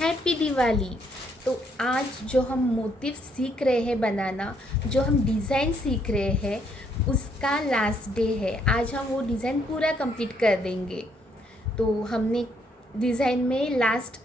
Happy Diwali. तो आज जो हम मोटिव सीख रहे हैं बनाना, जो हम डिज़ाइन सीख रहे हैं, उसका लास्ट डे है। आज हम वो डिज़ाइन पूरा कंप्लीट कर देंगे। तो हमने डिज़ाइन में लास्ट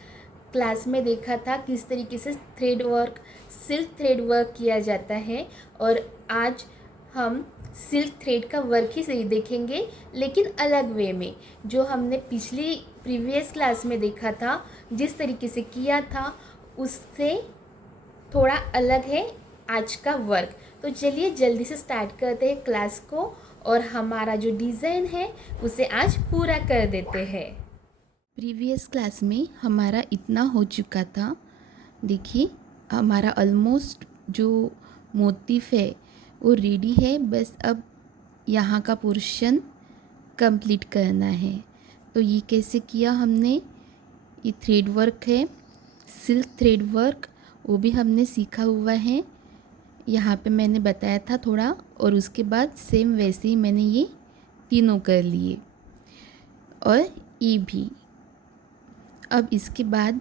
क्लास में देखा था किस तरीके से thread work, silk thread work किया जाता है, और आज हम सिल्क थ्रेड का वर्क ही सही देखेंगे, लेकिन अलग वे में। जो हमने पिछली प्रीवियस क्लास में देखा था, जिस तरीके से किया था, उससे थोड़ा अलग है आज का वर्क। तो चलिए जल्दी से स्टार्ट करते हैं क्लास को, और हमारा जो डिज़ाइन है उसे आज पूरा कर देते हैं। प्रीवियस क्लास में हमारा इतना हो चुका था। देखिए, हमारा ऑलमोस्ट जो मोटिफ है वो रेडी है, बस अब यहाँ का पोर्शन कंप्लीट करना है। तो ये कैसे किया हमने, ये थ्रेड वर्क है, सिल्क थ्रेड वर्क, वो भी हमने सीखा हुआ है। यहाँ पे मैंने बताया था थोड़ा, और उसके बाद सेम वैसे ही मैंने ये तीनों कर लिए, और ये भी। अब इसके बाद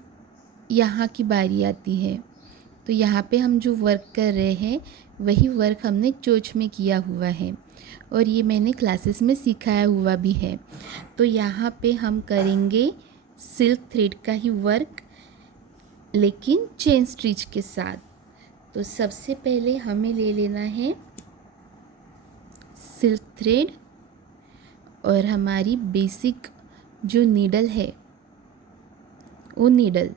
यहाँ की बारी आती है। तो यहाँ पे हम जो वर्क कर रहे हैं वही वर्क हमने चोच में किया हुआ है, और ये मैंने क्लासेस में सिखाया हुआ भी है। तो यहाँ पे हम करेंगे सिल्क थ्रेड का ही वर्क, लेकिन चेन स्टिच के साथ। तो सबसे पहले हमें ले लेना है सिल्क थ्रेड, और हमारी बेसिक जो नीडल है वो नीडल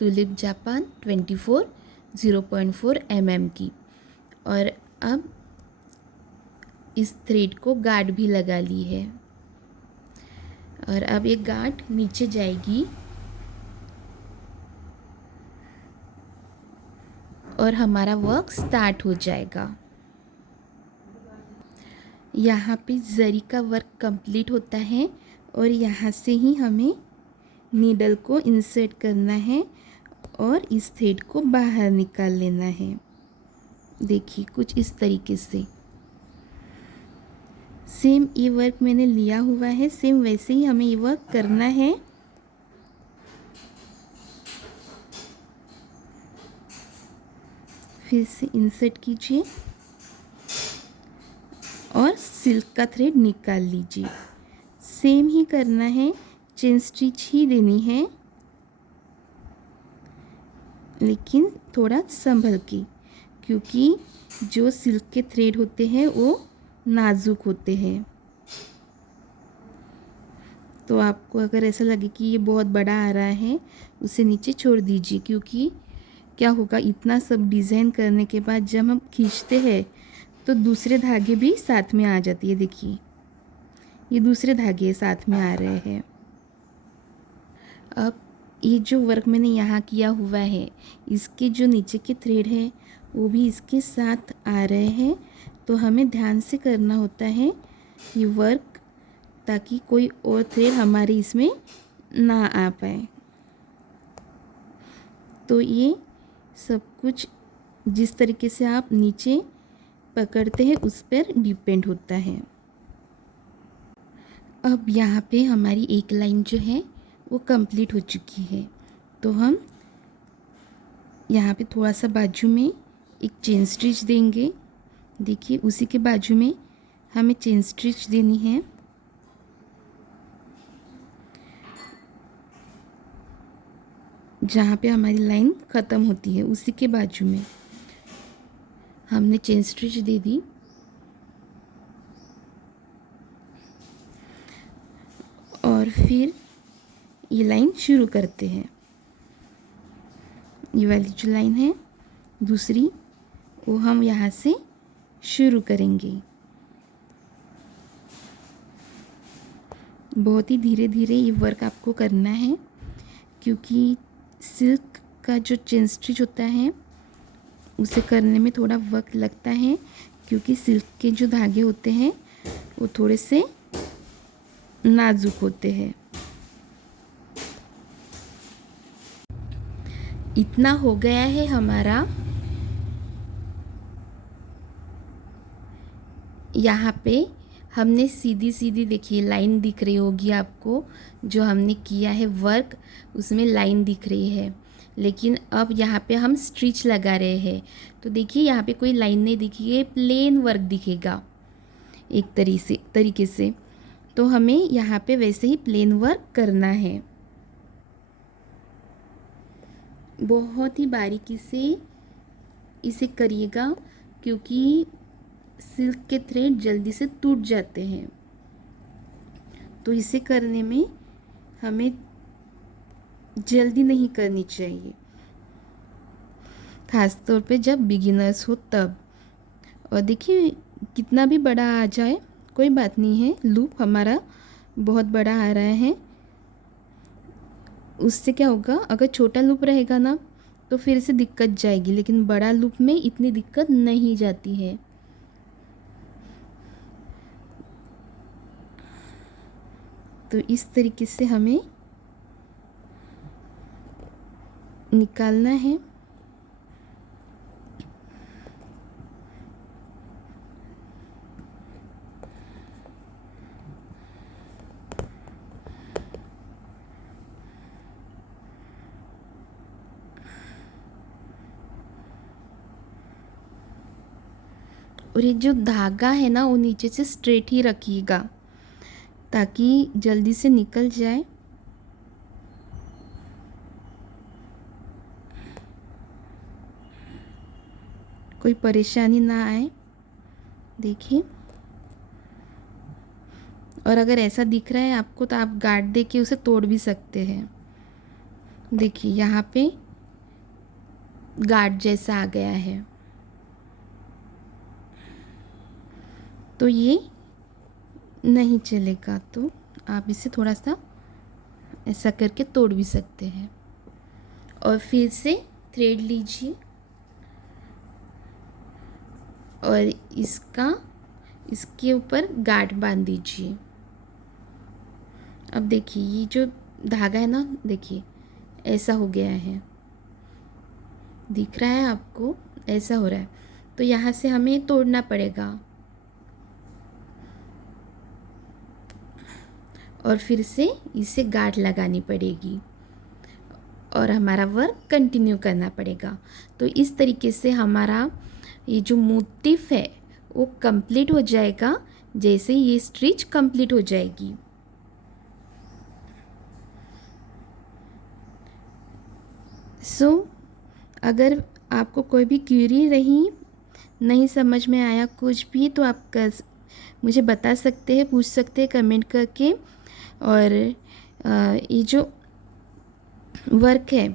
टुलिप जापान 24 0.4 mm की। और अब इस थ्रेड को गार्ड भी लगा ली है, और अब ये गार्ड नीचे जाएगी, और हमारा वर्क स्टार्ट हो जाएगा। यहाँ पे जरी का वर्क कंप्लीट होता है, और यहाँ से ही हमें नीडल को इंसर्ट करना है और इस थ्रेड को बाहर निकाल लेना है। देखिए, कुछ इस तरीके से सेम ये वर्क मैंने लिया हुआ है, सेम वैसे ही हमें ये वर्क करना है। फिर से इंसर्ट कीजिए और सिल्क का थ्रेड निकाल लीजिए। सेम ही करना है, चेन स्टिच ही देनी है, लेकिन थोड़ा संभल के, क्योंकि जो सिल्क के थ्रेड होते हैं वो नाजुक होते हैं। तो आपको अगर ऐसा लगे कि ये बहुत बड़ा आ रहा है, उसे नीचे छोड़ दीजिए, क्योंकि क्या होगा, इतना सब डिज़ाइन करने के बाद जब हम खींचते हैं तो दूसरे धागे भी साथ में आ जाती है। देखिए, ये दूसरे धागे साथ में आ रहे हैं। अब ये जो वर्क मैंने यहाँ किया हुआ है, इसके जो नीचे के थ्रेड है वो भी इसके साथ आ रहे हैं। तो हमें ध्यान से करना होता है ये वर्क, ताकि कोई और थ्रेड हमारे इसमें ना आ पाए। तो ये सब कुछ जिस तरीके से आप नीचे पकड़ते हैं उस पर डिपेंड होता है। अब यहाँ पे हमारी एक लाइन जो है वो कंप्लीट हो चुकी है। तो हम यहाँ पे थोड़ा सा बाजू में एक चेन स्टिच देंगे। देखिए, उसी के बाजू में हमें चेन स्टिच देनी है। जहाँ पे हमारी लाइन ख़त्म होती है उसी के बाजू में हमने चेन स्टिच दे दी। और फिर ये लाइन शुरू करते हैं। ये वाली जो लाइन है दूसरी, वो हम यहाँ से शुरू करेंगे। बहुत ही धीरे धीरे ये वर्क आपको करना है, क्योंकि सिल्क का जो चेन स्टिच होता है उसे करने में थोड़ा वक्त लगता है, क्योंकि सिल्क के जो धागे होते हैं वो थोड़े से नाजुक होते हैं। इतना हो गया है हमारा। यहाँ पे हमने सीधी सीधी देखिए लाइन दिख रही होगी आपको, जो हमने किया है वर्क उसमें लाइन दिख रही है। लेकिन अब यहाँ पे हम स्टिच लगा रहे हैं, तो देखिए यहाँ पे कोई लाइन नहीं दिखी है, प्लेन वर्क दिखेगा एक तरीके से। तो हमें यहाँ पे वैसे ही प्लेन वर्क करना है। बहुत ही बारीकी से इसे करिएगा, क्योंकि सिल्क के थ्रेड जल्दी से टूट जाते हैं। तो इसे करने में हमें जल्दी नहीं करनी चाहिए, ख़ास तौर पे जब बिगिनर्स हो तब। और देखिए कितना भी बड़ा आ जाए कोई बात नहीं है, लूप हमारा बहुत बड़ा आ रहा है, उससे क्या होगा, अगर छोटा लूप रहेगा ना तो फिर से दिक्कत जाएगी, लेकिन बड़ा लूप में इतनी दिक्कत नहीं जाती है। तो इस तरीके से हमें निकालना है। और ये जो धागा है ना वो नीचे से स्ट्रेट ही रखिएगा ताकि जल्दी से निकल जाए। कोई परेशानी ना आए, देखिए। और अगर ऐसा दिख रहा है आपको तो आप गार्ड दे के उसे तोड़ भी सकते हैं। देखिए यहाँ पे गार्ड जैसा आ गया है, तो ये नहीं चलेगा, तो आप इसे थोड़ा सा ऐसा करके तोड़ भी सकते हैं। और फिर से थ्रेड लीजिए और इसके ऊपर गार्ड बांध दीजिए। अब देखिए ये जो धागा है ना, देखिए ऐसा हो गया है, दिख रहा है आपको, ऐसा हो रहा है। तो यहाँ से हमें तोड़ना पड़ेगा और फिर से इसे गांठ लगानी पड़ेगी और हमारा वर्क कंटिन्यू करना पड़ेगा। तो इस तरीके से हमारा ये जो मोटिफ है वो कंप्लीट हो जाएगा जैसे ये स्टिच कंप्लीट हो जाएगी। अगर आपको कोई भी क्वेरी रही, नहीं समझ में आया कुछ भी, तो आप मुझे बता सकते हैं, पूछ सकते हैं कमेंट करके। और ये जो वर्क है,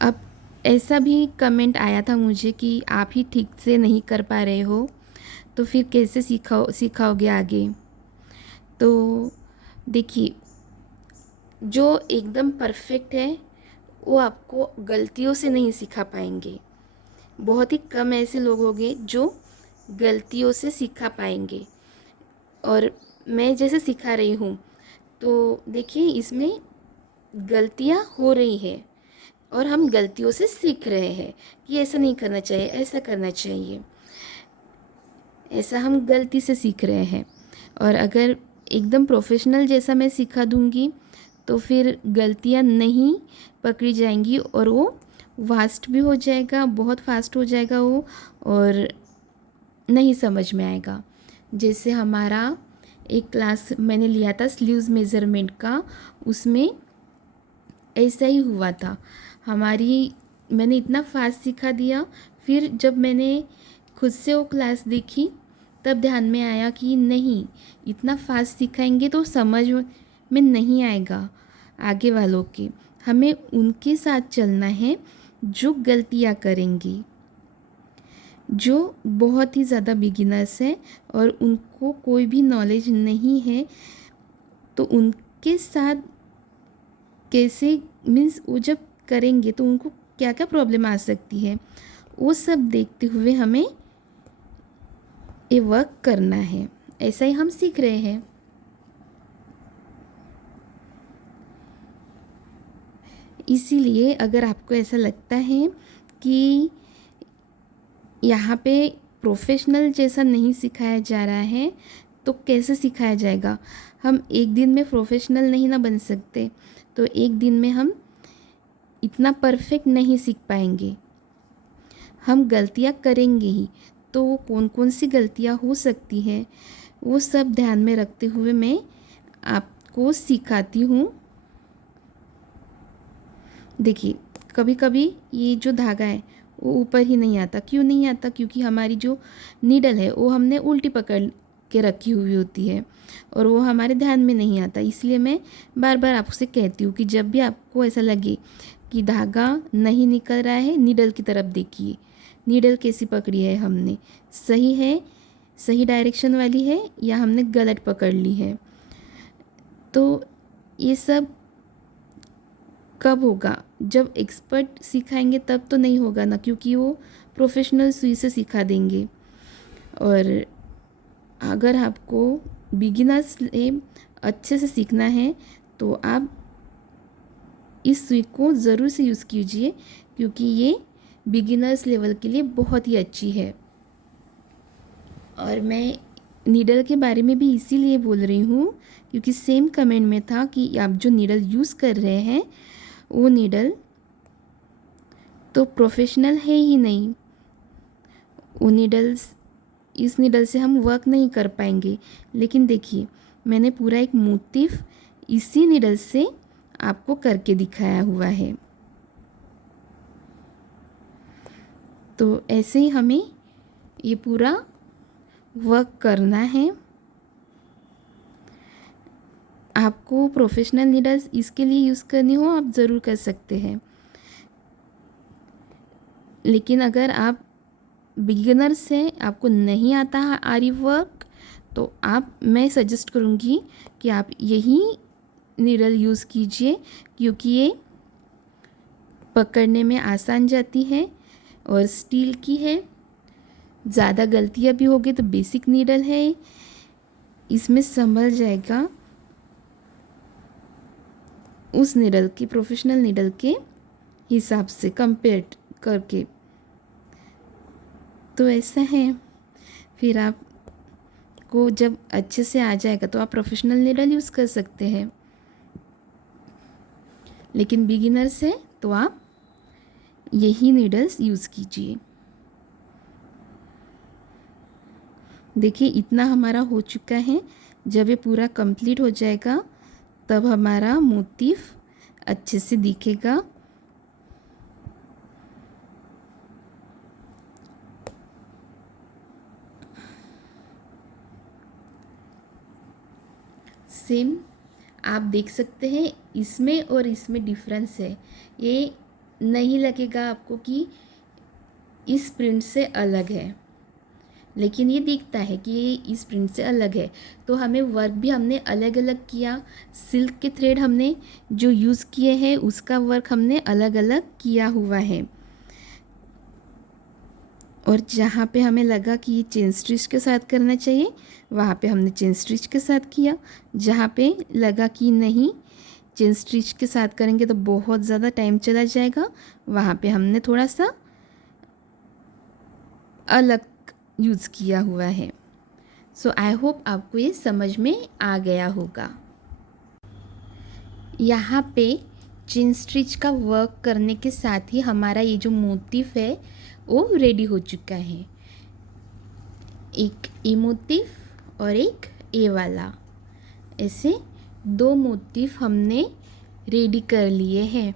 अब ऐसा भी कमेंट आया था मुझे कि आप ही ठीक से नहीं कर पा रहे हो, तो फिर कैसे सिखाओगे आगे। तो देखिए जो एकदम परफेक्ट है वो आपको गलतियों से नहीं सिखा पाएंगे। बहुत ही कम ऐसे लोग होंगे जो गलतियों से सिखा पाएंगे। और मैं जैसे सिखा रही हूँ तो देखिए इसमें गलतियाँ हो रही है और हम गलतियों से सीख रहे हैं कि ऐसा नहीं करना चाहिए, ऐसा करना चाहिए, ऐसा हम गलती से सीख रहे हैं। और अगर एकदम प्रोफेशनल जैसा मैं सिखा दूँगी तो फिर गलतियाँ नहीं पकड़ी जाएंगी और वो फास्ट भी हो जाएगा, बहुत फास्ट हो जाएगा वो, और नहीं समझ में आएगा। जैसे हमारा एक क्लास मैंने लिया था स्लीव्स मेज़रमेंट का, उसमें ऐसा ही हुआ था। मैंने इतना फास्ट सिखा दिया, फिर जब मैंने खुद से वो क्लास देखी तब ध्यान में आया कि नहीं, इतना फास्ट सिखाएंगे तो समझ में नहीं आएगा आगे वालों की। हमें उनके साथ चलना है जो गलतियाँ करेंगी, जो बहुत ही ज़्यादा बिगिनर्स हैं और उनको कोई भी नॉलेज नहीं है। तो उनके साथ कैसे मीन्स वो जब करेंगे तो उनको क्या क्या प्रॉब्लम आ सकती है, वो सब देखते हुए हमें ये वर्क करना है। ऐसा ही हम सीख रहे हैं। इसीलिए अगर आपको ऐसा लगता है कि यहाँ पे प्रोफेशनल जैसा नहीं सिखाया जा रहा है तो कैसे सिखाया जाएगा? हम एक दिन में प्रोफेशनल नहीं ना बन सकते, तो एक दिन में हम इतना परफेक्ट नहीं सीख पाएंगे। हम गलतियाँ करेंगे ही, तो वो कौन कौन सी गलतियाँ हो सकती हैं वो सब ध्यान में रखते हुए मैं आपको सिखाती हूँ। देखिए, कभी कभी ये जो धागा है वो ऊपर ही नहीं आता। क्यों नहीं आता? क्योंकि हमारी जो नीडल है वो हमने उल्टी पकड़ के रखी हुई होती है और वो हमारे ध्यान में नहीं आता। इसलिए मैं बार बार आपसे कहती हूँ कि जब भी आपको ऐसा लगे कि धागा नहीं निकल रहा है, नीडल की तरफ देखिए। नीडल कैसी पकड़ी है हमने? सही है, सही डायरेक्शन वाली है या हमने गलत पकड़ ली है? तो ये सब कब होगा? जब एक्सपर्ट सिखाएंगे तब तो नहीं होगा ना, क्योंकि वो प्रोफेशनल सुई से सिखा देंगे। और अगर आपको बिगिनर्स से अच्छे से सीखना है तो आप इस सुई को ज़रूर से यूज़ कीजिए, क्योंकि ये बिगिनर्स लेवल के लिए बहुत ही अच्छी है। और मैं नीडल के बारे में भी इसीलिए बोल रही हूँ क्योंकि सेम कमेंट में था कि आप जो नीडल यूज़ कर रहे हैं वो नीडल तो प्रोफेशनल है ही नहीं। वो नीडल्स, इस नीडल से हम वर्क नहीं कर पाएंगे। लेकिन देखिए, मैंने पूरा एक मोटिफ इसी नीडल से आपको करके दिखाया हुआ है। तो ऐसे ही हमें ये पूरा वर्क करना है। आपको प्रोफेशनल नीडल्स इसके लिए यूज़ करनी हो आप ज़रूर कर सकते हैं, लेकिन अगर आप बिगिनर्स हैं, आपको नहीं आता है आरी वर्क, तो मैं सजेस्ट करूँगी कि आप यही नीडल यूज़ कीजिए, क्योंकि ये पकड़ने में आसान जाती है और स्टील की है। ज़्यादा गलतियाँ भी होगी तो बेसिक नीडल है, इसमें संभल जाएगा उस नीडल की, प्रोफेशनल नीडल के हिसाब से कंपेयर करके। तो ऐसा है, फिर आपको जब अच्छे से आ जाएगा तो आप प्रोफेशनल नीडल यूज़ कर सकते हैं। लेकिन बिगिनर्स है तो आप यही नीडल्स यूज़ कीजिए। देखिए, इतना हमारा हो चुका है। जब ये पूरा कंप्लीट हो जाएगा तब हमारा मोटिफ अच्छे से दिखेगा। सेम आप देख सकते हैं, इसमें और इसमें डिफरेंस है। ये नहीं लगेगा आपको कि इस प्रिंट से अलग है, लेकिन ये दिखता है कि ये इस प्रिंट से अलग है। तो हमें वर्क भी हमने अलग अलग किया। सिल्क के थ्रेड हमने जो यूज़ किए हैं उसका वर्क हमने अलग अलग किया हुआ है। और जहाँ पे हमें लगा कि ये चेन स्टिच के साथ करना चाहिए वहाँ पे हमने चेन स्टिच के साथ किया। जहाँ पे लगा कि नहीं चेन स्टिच के साथ करेंगे तो बहुत ज़्यादा टाइम चला जाएगा, वहाँ पे हमने थोड़ा सा अलग यूज़ किया हुआ है। सो आई होप आपको ये समझ में आ गया होगा। यहाँ पे चेन स्टिच का वर्क करने के साथ ही हमारा ये जो मोटिफ है वो रेडी हो चुका है। एक ए मोटिफ और एक ए वाला, ऐसे दो मोटिफ हमने रेडी कर लिए हैं।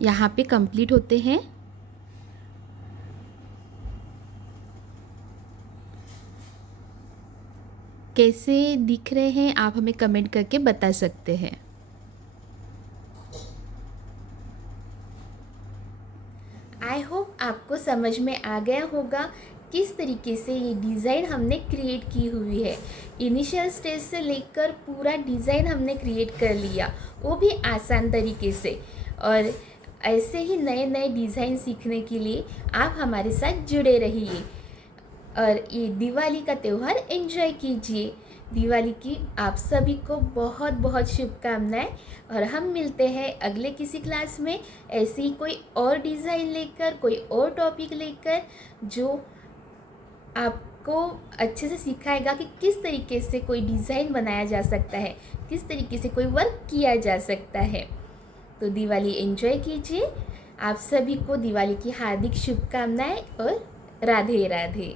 यहाँ पे कंप्लीट होते हैं। कैसे दिख रहे हैं आप हमें कमेंट करके बता सकते हैं। आई होप आपको समझ में आ गया होगा किस तरीके से ये डिज़ाइन हमने क्रिएट की हुई है। इनिशियल स्टेज से लेकर पूरा डिज़ाइन हमने क्रिएट कर लिया, वो भी आसान तरीके से। और ऐसे ही नए नए डिज़ाइन सीखने के लिए आप हमारे साथ जुड़े रहिए। और ये दिवाली का त्यौहार एंजॉय कीजिए। दिवाली की आप सभी को बहुत बहुत शुभकामनाएं और हम मिलते हैं अगले किसी क्लास में ऐसे ही कोई और डिज़ाइन लेकर, कोई और टॉपिक लेकर जो आपको अच्छे से सिखाएगा कि किस तरीके से कोई डिज़ाइन बनाया जा सकता है, किस तरीके से कोई वर्क किया जा सकता है। तो दिवाली एंजॉय कीजिए। आप सभी को दिवाली की हार्दिक शुभकामनाएं और राधे राधे।